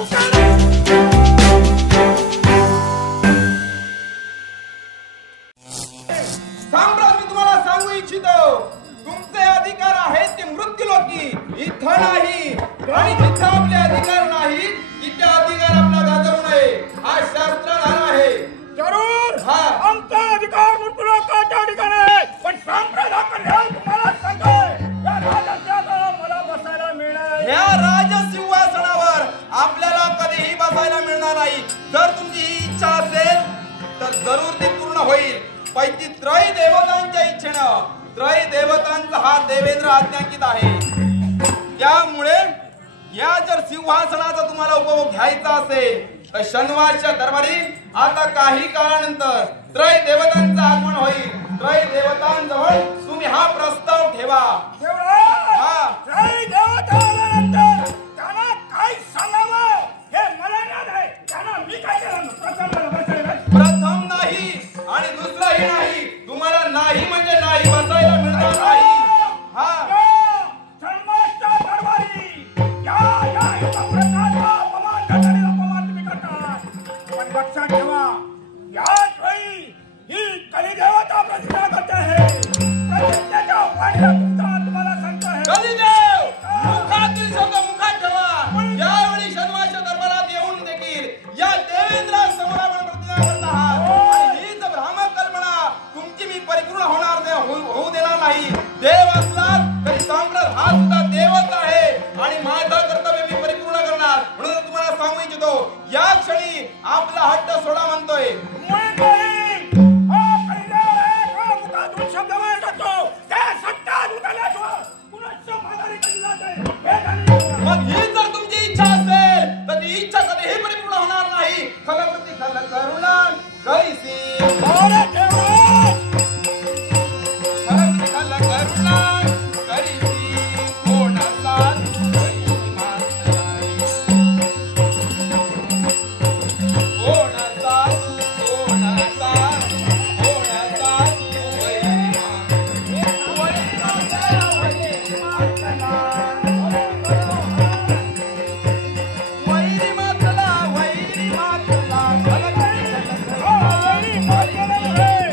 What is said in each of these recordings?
सम्राट, मी तुम्हाला सांगू इच्छितो, तुमचे अधिकार आहेत ते मृत्यूलोकी, इथं नाही. आणि जिथं आपले अधिकार नाही तिथे अधिकार आपला गाजवू नये, हा शास्त्राधार आहे. जरूर हा, आमचा अधिकार मृत्यूलोकाच्या ठिकाणी आहे. पण सम्राट हा कल्याण तुम्हाला सांगतोय, या राजसिंहासनावर मला बसायला मिळणार. ह्या राजसिंहासनावर आपल्याला कधीही बसायला मिळणार नाही. जर तुमची ही इच्छा असेल तर जरूर ती पूर्ण होईल. पैकी त्रय देवतांच्या इच्छेनं, त्रय देवतांचा हा देवेंद्र आज्ञांकित आहे. त्यामुळे या जर सिंहासनाचा तुम्हाला उपभोग घ्यायचा असेल तर शनिवारच्या दरबारी आता काही काळानंतर त्रय देवतांचं आगमन होईल. त्रय देवतांजवळ तुम्ही हा प्रस्ताव ठेवा. हा, त्रय देवता आल्यानंतर त्यांना काय सांगावं हे मला ज्ञात आहे. त्यांना मी काय केलं प्रथम नाही आणि दुसराही नाही. तुम्हाला नाही म्हणजे नाही, बसायला मिळणार नाही. हा, जन्माच्या दरबारी या एका प्रकारचा अपमान तुम्ही करता. पण लक्षात ठेवा, याच वेळी ही कलिदेवता प्रतिज्ञा करते आहे. प्रतिज्ञेच्या वाणीला तुम्हाला सांगतो आहे. कलिदेव, मुखातील शब्द मुखात ठेवा. यावेळी शनिवारच्या दरबारात येऊन देखील या देवेंद्रासमोर आपण प्रतिज्ञा करत आहात. आणि हीच भ्रामक कल्पना तुमची मी परिपूर्ण होऊ देणार नाही. देव असला तरी सम्राट हा सुद्धा देवच आहे आणि माझं कर्तव्य मी परिपूर्ण करणार. म्हणून तुम्हाला सांगू इच्छितो, या क्षणी आपला हट्ट सोडा म्हणतोय. मग ही जर तुमची इच्छा असेल तर ती इच्छा कधीही परिपूर्ण होणार नाही. खलप्रती खल करुणा कैसी, खलप्रती खल करुणा कैसी, कोणाचा वैरी मातला, वैरी मातला,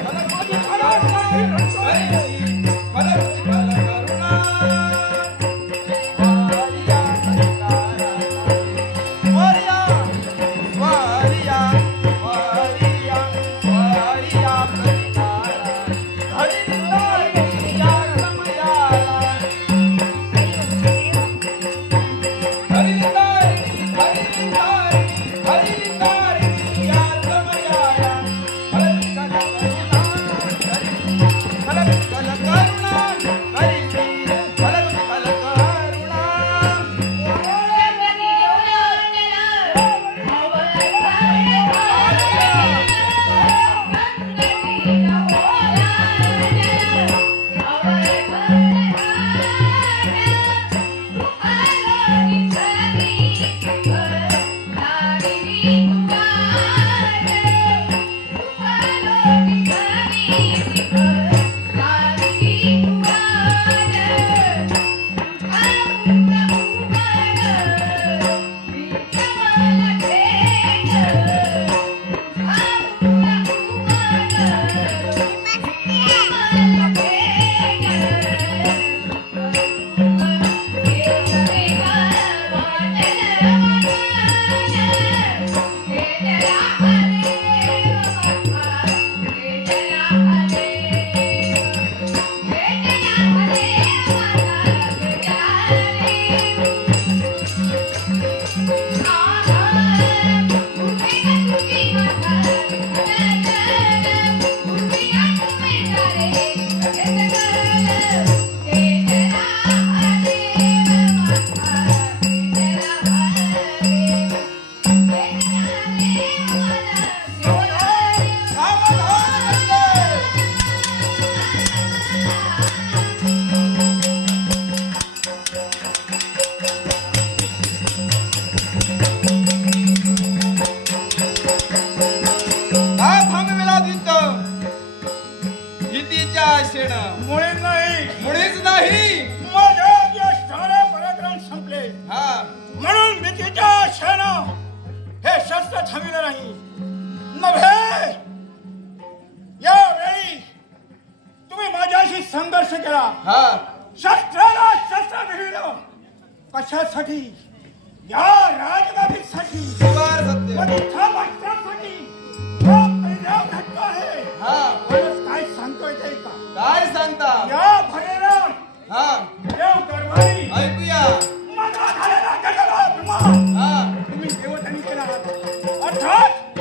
नाही नव्हे. यावेळी तुम्ही माझ्याशी संघर्ष केला. हा शस्त्राला शस्त्र भिडलं. कशासाठी? या राजगादीसाठी. फार सत्य. घटका आहे. हा काय सांगतोय ते का? काय सांगता? या भरेला हा देव दरबारी ऐकूया. माझा झालेला गगनाला अपमान हा तुम्ही देवतांनी केला. अर्थात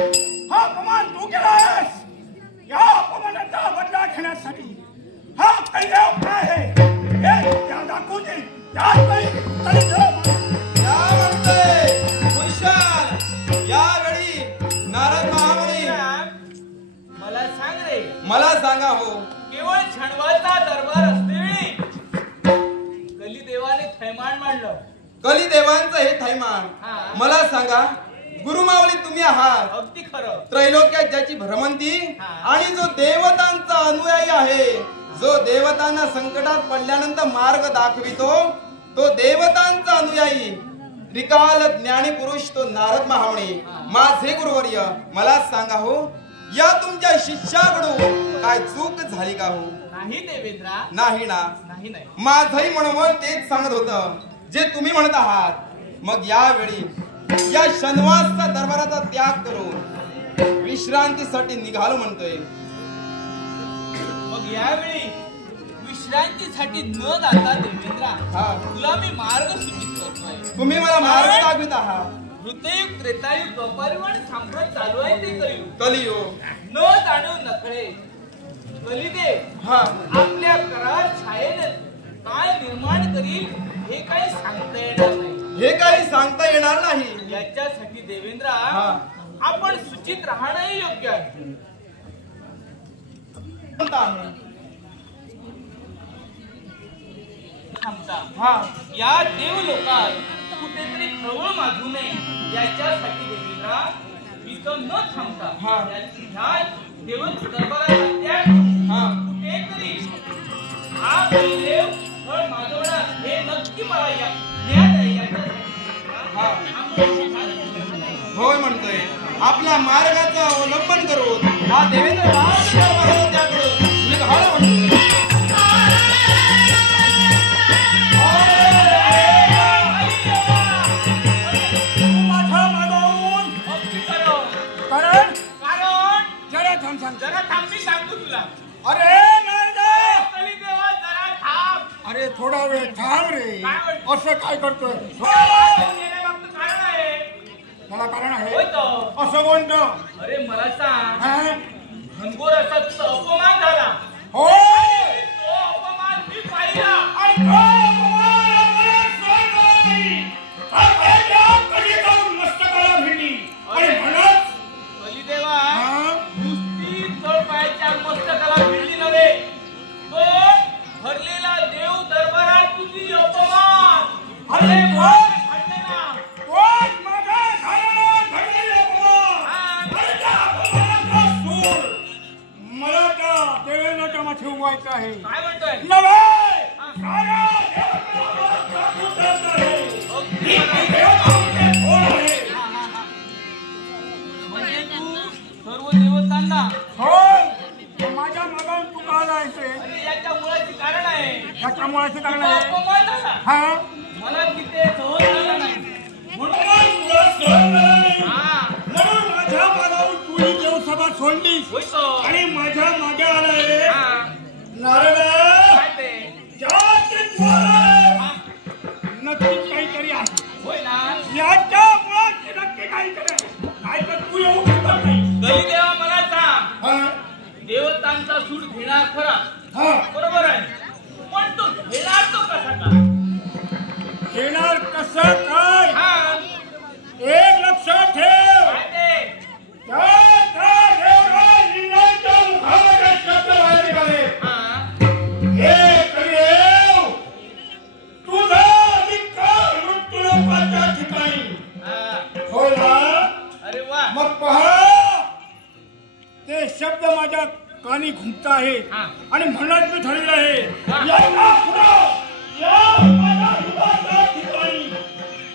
हा अपमान तू केला आहेस. या अपमानाचा बदला घेण्यासाठी हा कैदेव काय आहे हे त्या दाखवू दे. या म्हणतोय खुशाल. यावेळी नारद महामुनी मला सांग रे. मला सांगा हो. केवळ क्षणवाचा दरबार असते कली देवाने थैमान मांडलं. कली देवांचं हे थैमान. हा. मला सांगा गुरुमावली तुम्ही आहात. अगदी खरं. त्रैलोक्यात ज्याची भ्रमंती हा. आणि जो देवतांचा अनुयायी आहे, जो देवतांना संकटात पडल्यानंतर मार्ग दाखवितो, तो देवतांचा अनुयायी त्रिकाल ज्ञानी पुरुष तो नारद महामुनी माझे गुरुवर्य. मला सांगा हो या तुमच्या शिष्याकडून काय चूक झाली का हो? नाही देवेंद्रा. नाही ना? नाही नाही. माझंही म्हणून तेच सांगत होतं जे तुम्ही म्हणत आहात. मग यावेळी या शनिवारचा दरबाराचा त्याग करून विश्रांतीसाठी निघालो म्हणतोय. मग यावेळी विश्रांतीसाठी न जाता देवेंद्रा हा तुला मी मार्ग सूचित करतोय. तुम्ही मला मार्ग दाखवित आहात. हृदयुग त्रेतायुग द्वापारयुग आणि सांप्रत चालू आहे ते कलियुग. कलियुग न जाणून नकळे कलिदेव हा आपल्या करार छायेने काय निर्माण करील हे काही सांगता येणार नाही. हे काही सांगता येणार नाही. याच्यासाठी देवेंद्रा हा. आपण सूचित राहणंही योग्य आहे. थांबता हा या देव लोकात कुठेतरी खळवळ माजू नये याच्यासाठी देवेंद्रा इथं न थांबता हा. ह्या देव दरबाराचा त्याग हा कुठेतरी हा बलदेव फळ माजवणार हे नक्की मला ज्ञात आहे. याच्यासाठी हा आपण होय म्हणतोय. आपल्या मार्गाचं अवलंबन करून हा देवेंद्र त्याकडे निघाला म्हणतोय. जरा थांब मी सांगतो तुला. अरे कलिदेवा जरा थांब. अरे थोडा वेळ थांब रे. काय म्हणतो? असं काय करतोय? येण्यामागचं कारण आहे. मला कारण आहे होय तो. असं कोणतं? अरे मला सांग हा? घनघोर असा तुझा अपमान झाला. हो तो अपमान मी पाहिला. आणि तो अपमान आम्हाला सहन नाही. त्याच्या कधी जाऊन मस्तकाला भिडली आणि म्हणत कलिदेवा हा? नुसती तळपायाच्या मस्तकाला भिडली नव्हे तो भरलेला देव दरबारात तुझी अपमान. अरे वा. घडलेला. तोच माझा झालेला घडलेला अपमान. आणि त्या अपमानाचा सूर मला त्या देवेंद्राच्या माथी उगवायचा आहे. काय म्हणतोय? नव्हे हा. साऱ्या देवतांना काबू करत आहे. अगदी ही खरं. देवतांचे थोर आहे. म्हणजे तू सर्व देवतांना होय माझ्या मागावर तू का आलायस रे? आणि याच्या मुळाची कारण आहे. याच्या मुळाचं कारण तो आहे. अपमान झाला. हा मला तिथे सहन झाला नाही. म्हणून तुला सहन झाला नाही. हा म्हणून माझ्या मागावर तू ही देवसभा सोडलीस होय तो. आणि माझ्या मागे आलाय. हा नारद काय ते ज्या नक्की काहीतरी आहे. होय ना. याच्या मुळात नक्की काहीतरी आहे. काय तर तू येऊ शकत नाही. कलिदेवा मला सांग हा? देवतांचा सूड घेणार खरा हा. बरोबर आहे पण तो घेणार तो कसा काय? येणार कसं काय? हा एक लक्षात ठेव. काय ते? त्या देवराज लिंगाच्या मुखामध्ये शब्द बाहेर निघाले. हा हे कलिदेव तुझा अधिकार मृत्यूलोकाच्या ठिकाणी. हा. होय ना? अरे वा. मग पहा ते शब्द माझ्या कानी घुमत आहे हा. आणि म्हणत मी ठरलेलं आहे हा. याच्या पुढं या माझ्या हिताच्या ठिकाणी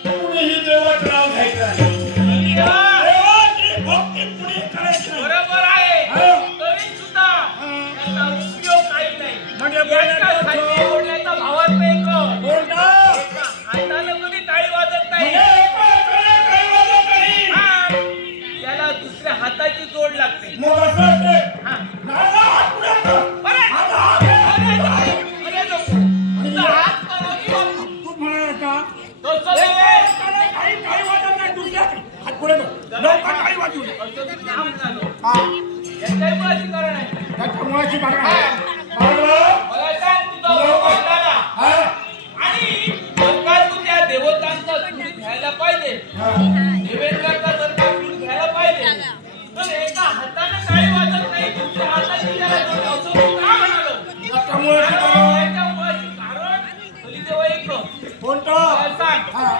कुणीही देवाचं नाव घ्यायचं आहे. कलिदेवा. देवाची भक्त लोक टाळी वाजवू नये. असं तू का म्हणालो? हा याच्याही मुळाची कारण आहे. त्याच्या मुळाची कारण आहे. मला सांग तुझा भाऊ म्हणला हा आणि जर का तू त्या देवतांचा सूड घ्यायला पाहिजे, देवेंद्राचा जर का सूड घ्यायला पाहिजे, तर एका हाताने टाळी वाजत नाही, दुसऱ्या हाताने त्याला जोड. असं तू का म्हणालो? त्याच्या मुळाची कारण याच्या मुळाची कारण बलिदेव ऐक. कोणतं मला सांग हा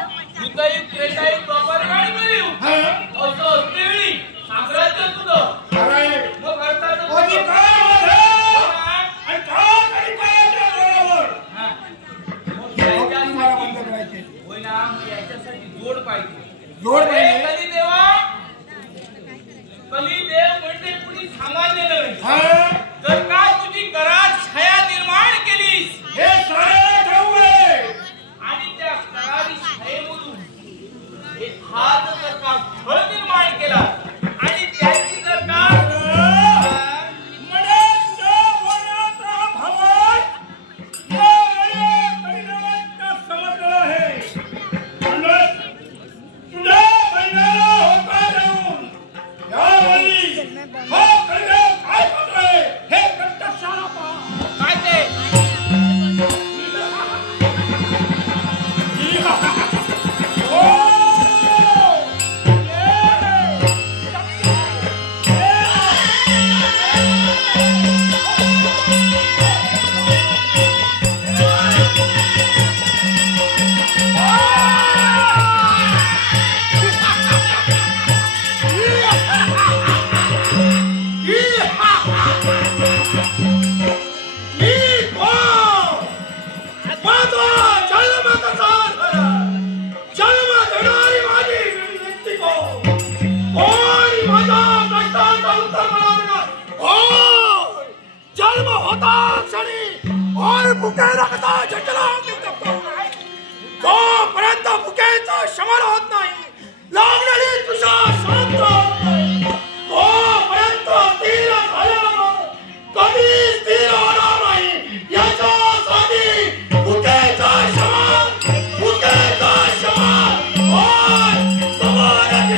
युद्धयुग, त्रेतायुग, द्वापर आणि कलियुग हा असं असतेवेळी साम्राज्य तुझं अरे मग अर्थात कोणी काय बोललं? आणि काय करी पाहिजे बरोबर हा. मग लोक तुम्हाला बंद याच्यासाठी करायचे. होय ना, मग याच्यासाठी जोड पाहिजे. जोड अरे पाहिजे. कलिदेवा, कलिदेव म्हणजे कुणी सामान्य नव्हे. हा जर का तुझी घरात छाया निर्माण केलीस हे सारे ठाऊक आहे. आणि त्या करारी छायेमधून एक हात जर का फळ निर्माण केला आणि त्याची जर का काय ते जन्म होता क्षणी और भुके रखता झटला जोपर्यंत भुकेचं शमन होत नाही, लागलेली तुझा शांत होत नाही, तोपर्यंत स्थिर झाल्यावर कधी स्थिर होणार नाही. याच्यासाठी भुकेचं शमन, भुकेचं शमन होय. समाजाची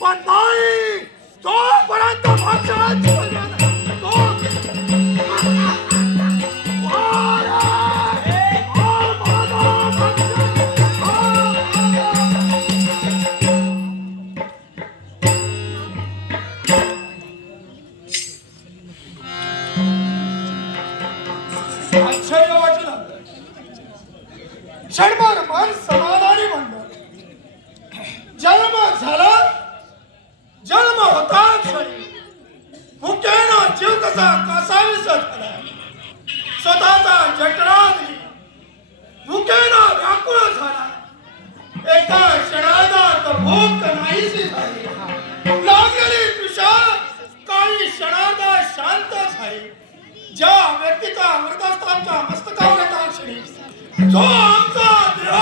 पण नाही तोपर्यंत आश्चर्य वाटलं. क्षणभर मन समाधानी म्हणलं. जन्म झाला, जन्म होता क्षणी भुकेनं जीव कसा कासावीसा झाला. स्वतःचा जठरा दिली, भुकेनं व्याकुळ झाला. एका क्षणात भूक नाहीशी झाली. लागलेली तृषा काही क्षणात शांत झाली. ज्या व्यक्तीचा अमृतस्थानच्या मस्तकावर येता क्षणी जो आमचा देह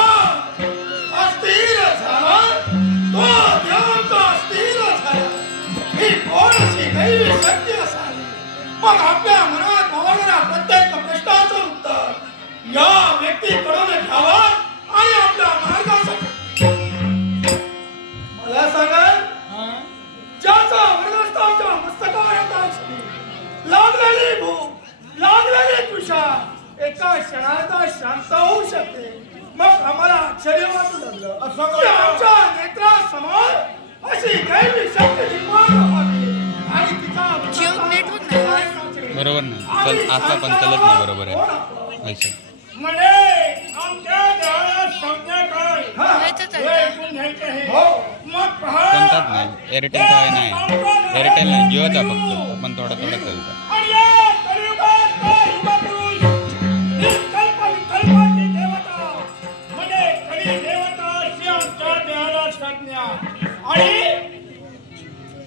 अस्थिर झाला, तो देवांचा अस्थिर झाला. ही कोणाची दैवी शक्ती असावी. मग आपल्या मनात मावळणाऱ्या प्रत्येक प्रश्नाचं उत्तर या व्यक्तीकडून घ्यावा आणि आपल्या मार्गासाठी मला सांगा, ज्याचा अमृतस्थानच्या मस्तकावर येता क्षणी लागलेली भूक, लागलेली तृषा एका क्षणात शांत होऊ शकते. मग आम्हाला आश्चर्य वाटू लागलं की आमच्या नेत्रासमोर अशी दैवी शक्ती निर्माण व्हावी आणि तिचा बरोबर नाही चल असा पण चलत नाही. बरोबर आहे ऐसे म्हणे आमच्या देहाला संज्ञा काय ऐकून घ्यायचं आहे. मग पहा कोणताच नाही. एअरटेलचा आहे नाही, एअरटेल नाही, जिओचा फक्त. पण थोडा थोडा चालतं. आणि या कलियुगात तो युगपुरुष निष्कल्प विकल्पाची देवता म्हणजे खरी देवता अशी आमच्या देहाला संज्ञा. आणि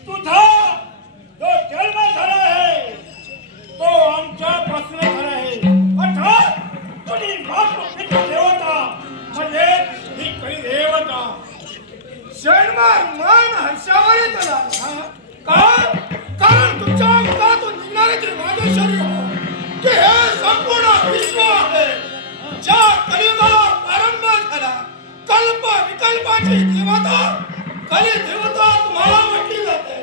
तुझा जो जन्म झाला आहे तो आमच्यापासून झाला आहे. अर्थात तुझी मातृपितृ देवता म्हणजे ही खरी देवता. जन्मार मन हर्षावर येतला कारण तुमच्या मुखातून निघणारे जे वादेश्वरी हो की हे संपूर्ण विश्व आहे ज्या कलियुगाला प्रारंभ झाला कल्प विकल्पाची देवता कली देवता तुम्हाला म्हटली जाते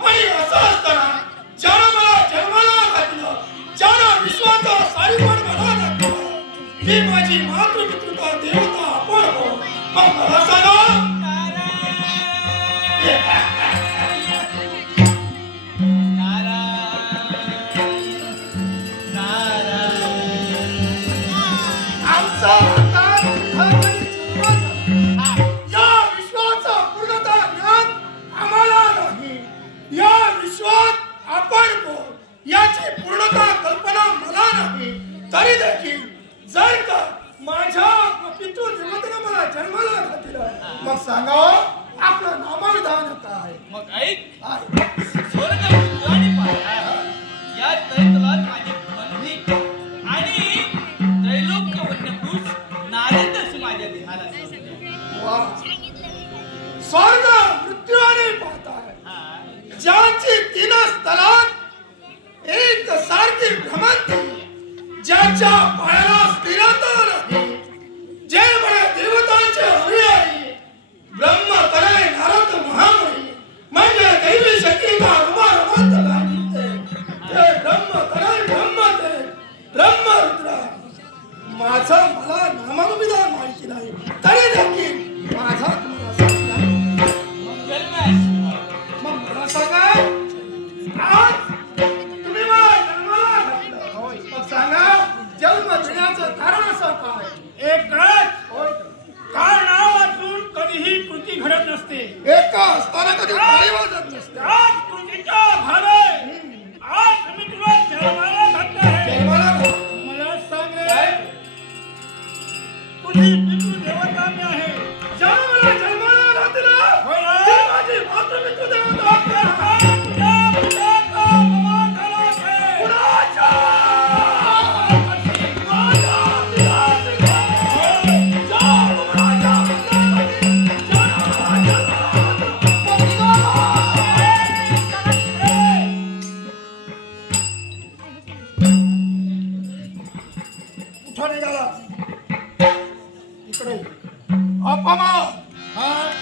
आणि असं असताना ज्यानं मला जन्माला घातलं ज्यानं विश्वाचा सारीपण मला घातलं ही माझी मातृपितृका देवता आपण हो मग मला सांगा याची पूर्णता कल्पना मला नाही तरी देखील जर का माझ्या पितृ देवतेने मला जन्माला घातलं मग सांगा आपलं नामविधान काय मग ऐक स्वर्ग आणि पाताळ या त्रैतलात माझी बंदी आणि त्रैलोक्य वन्यपुरुष नारदच माझ्या देहाला स्वर्ग मृत्यू आणि पाताळ ज्यांची तीन स्थलात एक सारखी भ्रमंती ज्याच्या पायाला स्थिरता नाही जे म्हणे देवतांचे अनुयायी ब्रह्म करे नारद महामुनी म्हणजे दैवी शक्तीचा रुमारमंत लागते ते ब्रह्म करे ब्रह्म ते ब्रह्म रुद्र माझं मला नामविधान माहिती नाही तरी देखील माझा तुम्हाला सांगता मग मला सांगा आज जन्म देण्याचं कारण असं काय एकच कारणाव वाचून कधीही कृती घडत नसते एका असताना कधी पाळी वाजत नसते आज कृतीचा भाव आहे आज मी तुला जन्माला घातलं आहे मला सांग रे तुझी पितृ देवता मी आहे ज्यानं मला जन्माला घातलं ती माझी मातृपितृ देवता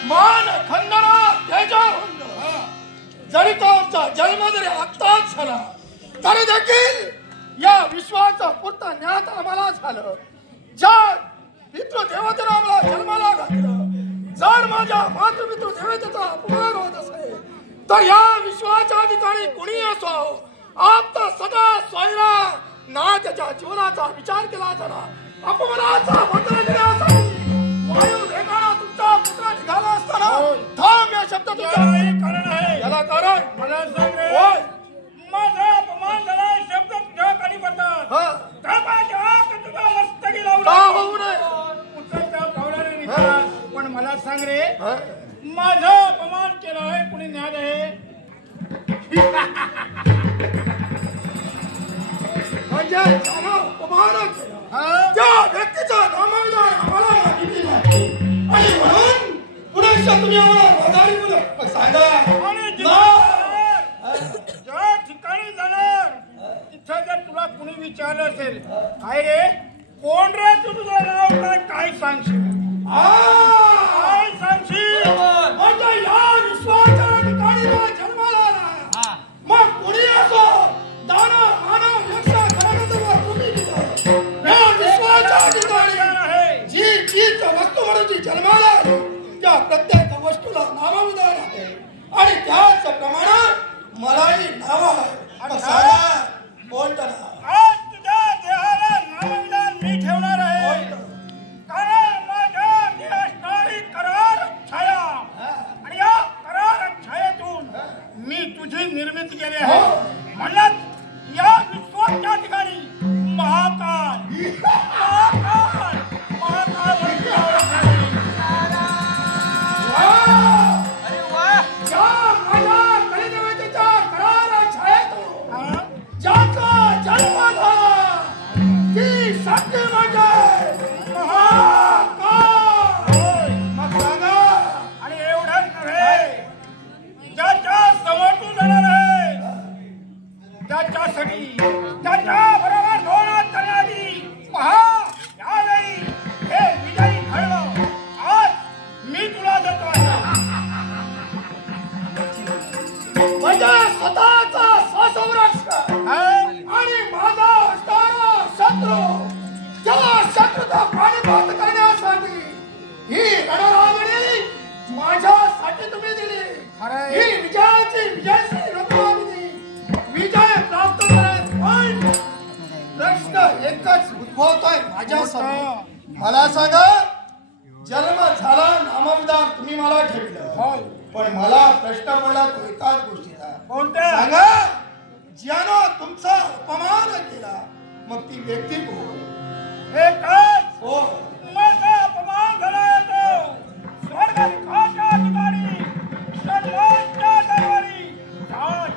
मान खंडना तेजावंद जरी तो आमचा जन्म जरी आत्ताच झाला तरी देखील या विश्वाचं पूर्ण ज्ञात आम्हाला झालं ज्या पितृ देवतेनं आम्हाला जन्माला घातलं जर माझ्या मातृपितृ देवतेचा अपमान होत असेल तर या विश्वाच्या ठिकाणी कुणी असो आपता सदा स्वैरा ना त्याच्या जीवनाचा विचार केला जरा अपमानाचा बदला घेण्यासाठी वायू वेगानं तुमचा पुत्र निघाला असताना थांब या शब्द तुमचा कारण आहे याला कारण मला सांग रे माझा अपमान झाला शब्द तुझ्या कानी पडतात दाबाच्या हात तुझा मस्तकी लावला का होऊ नये पुत्राच्या भावनाने निघाला पण मला सांग रे माझा अपमान केला आहे कुणी न्याय आहे म्हणजे अपमान केला त्या व्यक्तीचा नामविधान आम्हाला माहिती नाही आणि म्हणून पुढे तुम्ही आम्हाला वधारी मुलं सांगा आणि ज्या ठिकाणी जाणार तिथं जर तुला कुणी विचारलं असेल काय रे कोण रे तुझं नाव काय सांगशील काय सांगशील म्हणजे या विश्वाच्या ठिकाणी जन्माला आला मग कुणी असो दानव मानव यक्ष गणपती तुम्ही या विश्वाच्या ठिकाणी जी वस्तू म्हणून जी जन्माला आली त्या प्रत्येक वस्तूला नामविधान आहे आणि त्याच प्रमाणे मलाही नाव आहे सांगा बोलता आज तुझ्या देहाला नामविधान मी ठेवणार आहे कारण माझ्या देहाची करार छाया आणि या करार छायेतून मी तुझी निर्मिती केली आहे म्हणून या विश्वाच्या ठिकाणी महाकाल ज्याचा हाती तुम्ही दिली ही विजयाची विजयश्री रत्नावली विजय प्राप्त करत पण प्रश्न एकच उद्भवतोय माझ्यासमोर मला सांगा जन्म झाला नामविधान तुम्ही मला ठेवलं पण मला प्रश्न पडला तो एकाच गोष्टीचा कोणत्या सांगा ज्यानं तुमचा अपमान केला मग ती व्यक्ती कोण एकच हो माझा अपमान झाला तो स्वर्गलोकाच्या ठिकाणी सर्वांच्या दरबारी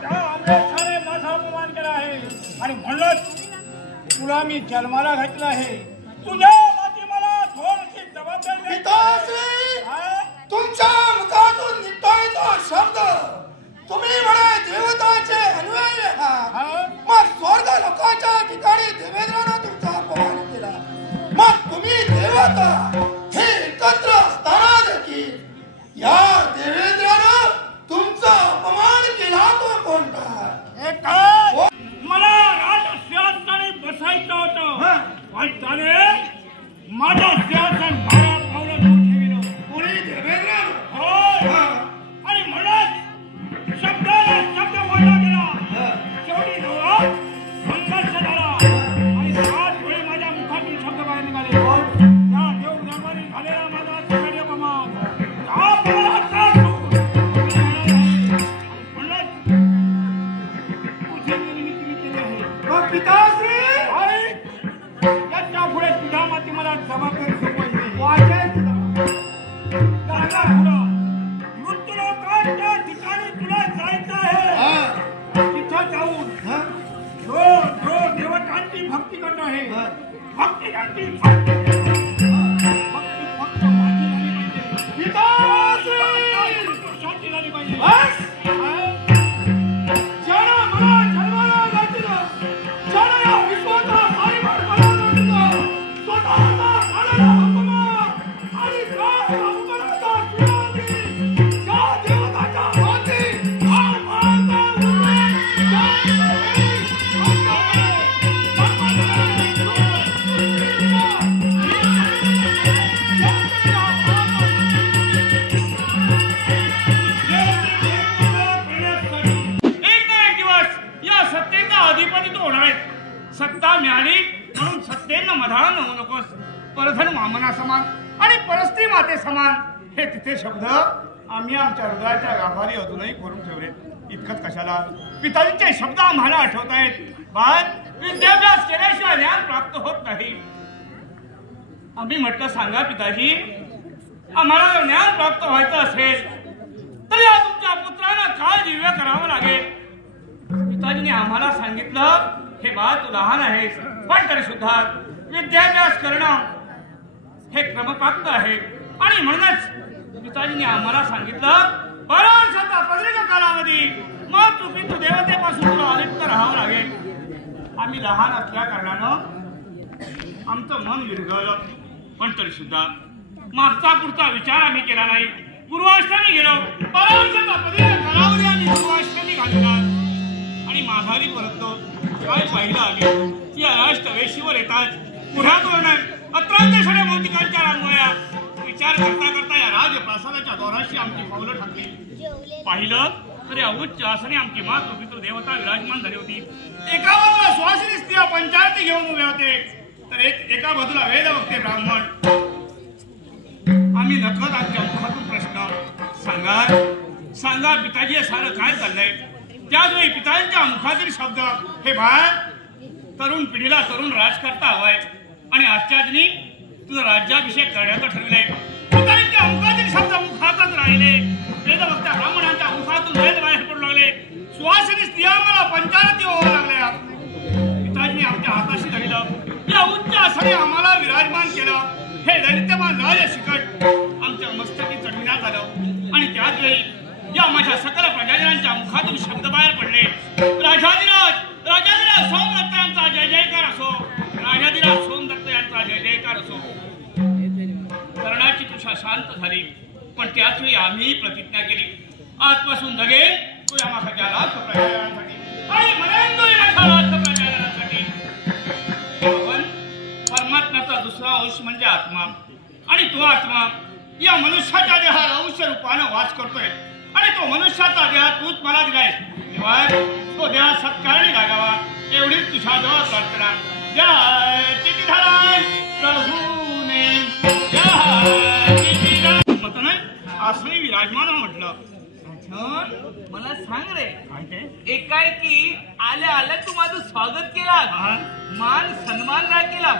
त्या अमरेशाने माझा अपमान केला आहे आणि म्हणूनच तुला मी जन्माला घातलं आहे तुझ्या माती मला थोडीशी जबाबदारी तुमच्या मुखातून निघतोय तो शब्द तुम्ही म्हणे देवताचे अन्वय मग स्वर्ग लोकांच्या ठिकाणी देवेंद्रानं तुमचा अपमान केला मग तुम्ही देवता हे एकत्र असताना देखील या देवेंद्रानं तुमचा अपमान केला तो कोणता मला राजसिंहासनाने बसायचं होतं पण त्याने माझं सिंहासन 12 पावलं दूर ठेवलं कोणी देवेंद्र हो आणि म्हणून शब्दाला शब्द बोलला गेला शेवटी दोघात संघर्ष झाला आणि 7 वेळे माझ्या मुखातून शब्द बाहेर निघाले या देव दरबारी झालेला माझा सगळे अपमान या अपमानाचा पिताश्री याच्या पुढे तुझ्या माती मला जबाबदारी सोपवायची वाचायची मृत्यूलोकाच्या ठिकाणी तुला जायचं आहे तिथं जाऊन जो देवतांची भक्ती करतो आहे भक्ती फक्त माझी झाली पाहिजे शांती झाली पाहिजे सत्ता मिळाली म्हणून सत्तेनं मधाळ नवू नकोस परधन वामना समान आणि परस्त्री माते समान हे तिथे शब्द आम्ही आमच्या हृदयाच्या गाभारी अजूनही करून ठेवले इतकंच कशाला पिताजींचे शब्द आम्हाला आठवत आहेत बाळ विद्याभ्यास केल्याशिवाय ज्ञान प्राप्त होत नाही आम्ही म्हटलं सांगा पिताजी आम्हाला ज्ञान प्राप्त व्हायचं असेल तर या तुमच्या पुत्राला काय दिव्य करावं लागेल पिताजीने आम्हाला सांगितलं हे बाळ तू लहान आहेस पण तरी सुद्धा विद्याभ्यास करणं हे क्रमप्राप्त आहे आणि म्हणूनच पिताजीने आम्हाला सांगितलं 12 वर्षाचा पदरीका कालावधी मग तुम्ही तू देवतेपासून तुला अलिप्त राहावं लागेल आम्ही लहान असल्या कारणानं आमचं मन विरघळलं पण तरी सुद्धा मागचा पुढचा विचार आम्ही केला नाही गुरुवाष्टमी गेलो 12 वर्षाचा पदरीका कालावधी आम्ही गुरुवाष्टमी घालला आणि माघारी परतलो काय पाहिलं आली ती अष्टवेशीवर येतात पुढ्यात वळण अत्रांत सड्या मोतिकांच्या रांगोळ्या विचार करता करता या राजप्रासादाच्या दौराशी आमची पावलं टाकली पाहिलं तर या उच्च आसने आमची मातृपितृ देवता विराजमान झाली होती एका बाजूला सुवासिनी स्त्रिया पंचायती घेऊन उभे होते तर एका बाजूला वेदवक्ते ब्राह्मण आम्ही नकळत आमच्या मुखातून प्रश्न सांगा पिताजी हे सारं काय चाललंय त्याचवेळी पिताजींच्या मुखातील शब्द हे बाळ तरुण पिढीला तरुण राजकर्ता हवाय आणि आजच्या दिनी तुझं राज्याभिषेक करण्याचं ठरलंय पिताजींच्या मुखातील शब्द मुखातच राहिले वेदवक्त्या ब्राह्मणांच्या मुखातून वेद बाहेर पडू लागले सुवासिनी स्त्रिया मला पंचारती व्हावं लागल्या पिताजींनी आमच्या हाताशी धरलं या उच्च आसने आम्हाला विराजमान केलं हे दैत्यमान राजशिकट आमच्या मस्तकी चढविण्यात आलं आणि त्याच वेळी या माझ्या सकल प्रजाजनांच्या मुखातून शब्द बाहेर पडले राजाधिराज सोमदत्त यांचा जय जयकार असो राजाधिराज सोमदत्त यांचा जय जयकार असो कर्णाची तुषा शांत झाली पण त्याच वेळी आम्ही प्रतिज्ञा केली आजपासून जगेल तो या माझ्या लाख प्रजाजनांसाठी आणि मरेन तो या माझ्या लाख प्रजाजनांसाठी परमात्म्याचा दुसरा अंश म्हणजे आत्मा आणि तो आत्मा या मनुष्याच्या देहात अंश रूपानं वास करतोय आणि तो मनुष्याचा देह तूच मला दिलाय. शिवाय तो देह सत्कारणी लागावा एवढीच तुझ्याजवळ प्रार्थना. जय चिठ्ठीधर प्रभूने असं विराजमान म्हटलं. मला सांग रे, काय ते एकाएकी आल्या आल्या तू माझं स्वागत केला, मान सन्मान केला,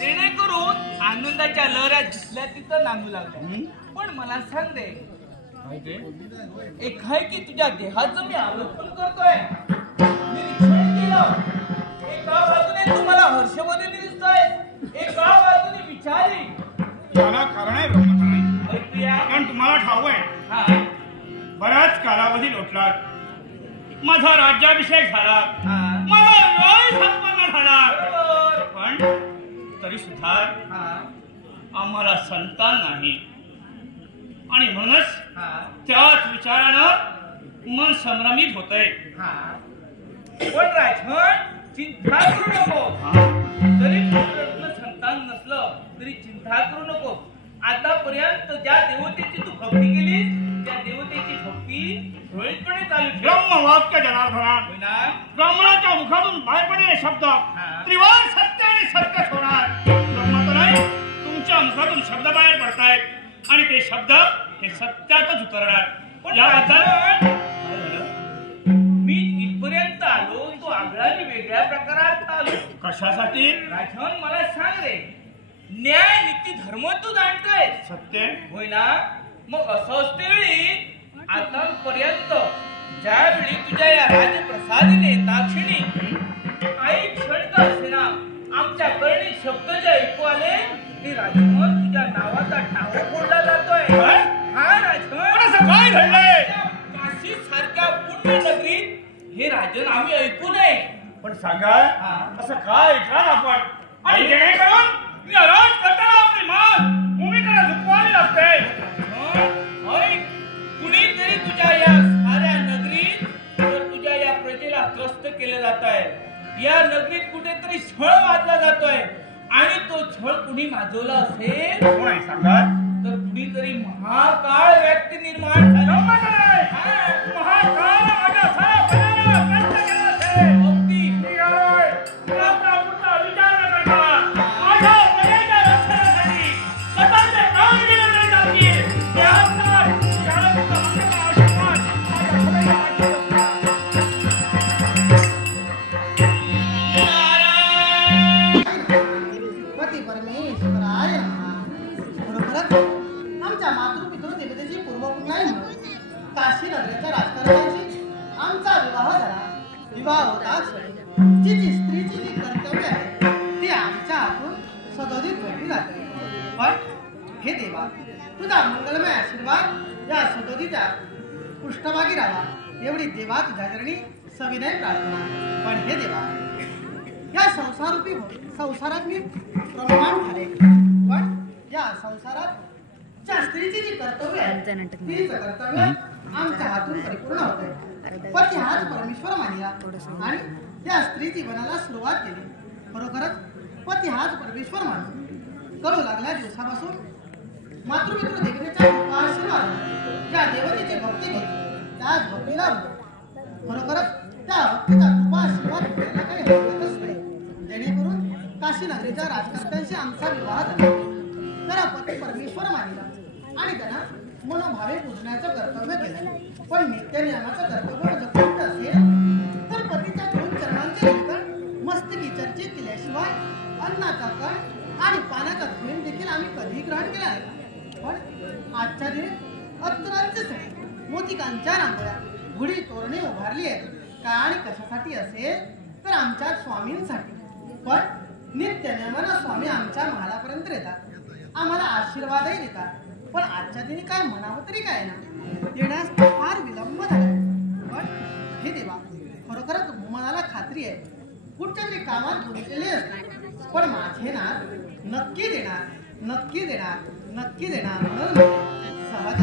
जेणेकरून आनंदाच्या लहऱ्या जिथल्या तिथं नांदू लागल्या. पण मला सांग रे, एकाएकी तुझ्या देहाचं मी अवलोकन करतोय, निरीक्षण केलं. एका बाजूने तू मला हर्षवदनी दिसतोय, एका बाजूने विचारी. त्याला कारण आहे ब्रह्मचारी. ऐकूया. कारण तुम्हाला ठाऊक आहे बराच कालावधी लोटला, माझा राज्याभिषेक झाला, माझा वय संपन्न झाला, पण तरी सुद्धा आम्हाला संतान नाही. आणि म्हणूनच त्याच विचारानं मन संभ्रमित होतंय. पण राजन चिंता करू नको. जरी पुत्रातलं संतान नसलं तरी चिंता करू नको. आतापर्यंत ज्या देवतेची तू भक्ती केली त्या देवतेची भक्ती सुरळीतपणे चालू ठेव. ब्रह्मवाक्य जनार्दना, ब्राह्मणाच्या मुखातून बाहेर पडलेले शब्द त्रिवार सत्य आणि सत्य होणार. ब्रह्म तर नाही, तुमच्या मुखातून शब्द बाहेर पडतायत आणि ते शब्द हे सत्यातच उतरणार. याबद्दल मी इथपर्यंत आलो, तो आगळ्याने वेगळ्या प्रकारात आलो. कशासाठी? राजन मला सांग रे, न्याय नीती धर्म तू जाणतोय सत्य होय ना? मग असं असते वेळी आतापर्यंत ज्यावेळी तुझ्या या राजप्रसादीने दाक्षिणी काही क्षण का असेना आमच्या कर्णी शब्द जे ऐकू आले ते राजन तुझ्या नावाचा टाहो फोडला जातोय. हा राजन, असं काय घडलंय? काशी सारख्या पुण्य नगरीत हे राजन आम्ही ऐकू नये. पण सांगा असं काय ऐकणार आपण? आणि जेणेकरून राज करताना आपली मान भूमिकेला झुकवावी लागते. कुणीतरी तुझ्या या साऱ्या नगरीत तुझ्या या प्रजेला त्रस्त केलं जात आहे. या नगरीत कुठेतरी छळ वाजला जातोय आणि तो छळ कुणी माजवला असेल कोण आहे सांगा? तर कुणीतरी महाकाळ व्यक्ती निर्माण झाला. महाकाळ माझ्या साऱ्या भयाला व्यक्त केला असेल. अगदी आपला पुढचा विचार न करता माझ्या प्रजेच्या रक्षणासाठी स्वतःचे प्राण दिले जातील. पती परमेश्वराय बरोबरच आमच्या मातृपितृ देवतेची पूर्वपुण्याईमुळे काशी नगरीच्या राजकारणाशी आमचा विवाह झाला. विवाह होताच जी स्त्रीची जी कर्तव्य आहे ती आमच्या हातून सदोदित घडली जाते. पण हे देवा, तुझा मंगलमय आशीर्वाद या सदोदीच्या पृष्ठभागी राहावा एवढी देवा तुझ्या चरणी सविनय प्रार्थना. पण हे देवा, या संसारात मी प्रमाण झाले, पण या संसारात ज्या स्त्रीची जी कर्तव्य आहे तीच कर्तव्य आमच्या हातून परिपूर्ण होते. पण ती हाच परमेश्वर मानिला आणि त्या स्त्री जीवनाला सुरुवात केली. खरोखरच पती हाच परमेश्वर मानून कळू लागल्या दिवसापासून मातृपितृ देवतेच्या कृपा आशीर्वाद ज्या देवतेची भक्ती केली त्याच भक्तीला खरोखरच त्या भक्तीचा कृपा आशीर्वाद मिळायला काही हरकतच नाही. जेणेकरून काशी नगरीच्या राजकर्त्यांशी आमचा विवाह झाला. त्याला पती परमेश्वर मानिला आणि त्यांना मनोभावे पूजण्याचं कर्तव्य केलं. पण नित्य नियमाचं कर्तव्य जपून असेल तर पतीच्या दोन चरणांचे लेखन मस्तकी चर्चित केल्याशिवाय अन्नाचा कण आणि पाण्याचा थेंब देखील आम्ही कधी ग्रहण केला नाही. पण आजच्या दिनी अत्तरांचे सण मोतिकांच्या रांगोळ्या गुढी तोरणे उभारली आहेत. काय आणि कशासाठी असेल तर आमच्या स्वामींसाठी. पण नित्य नियमानं स्वामी आमच्या महालापर्यंत येतात, आम्हाला आशीर्वादही देतात. पण आजच्या दिनी काय म्हणावं तरी काय ना, येण्यास फार विलंब झाला. पण हे देवा, खरोखरच मनाला खात्री आहे कुठच्या तरी कामात गुंतलेले असते, पण माझे ना नक्की देणार, नक्की देणार, नक्की देणार म्हणून सहज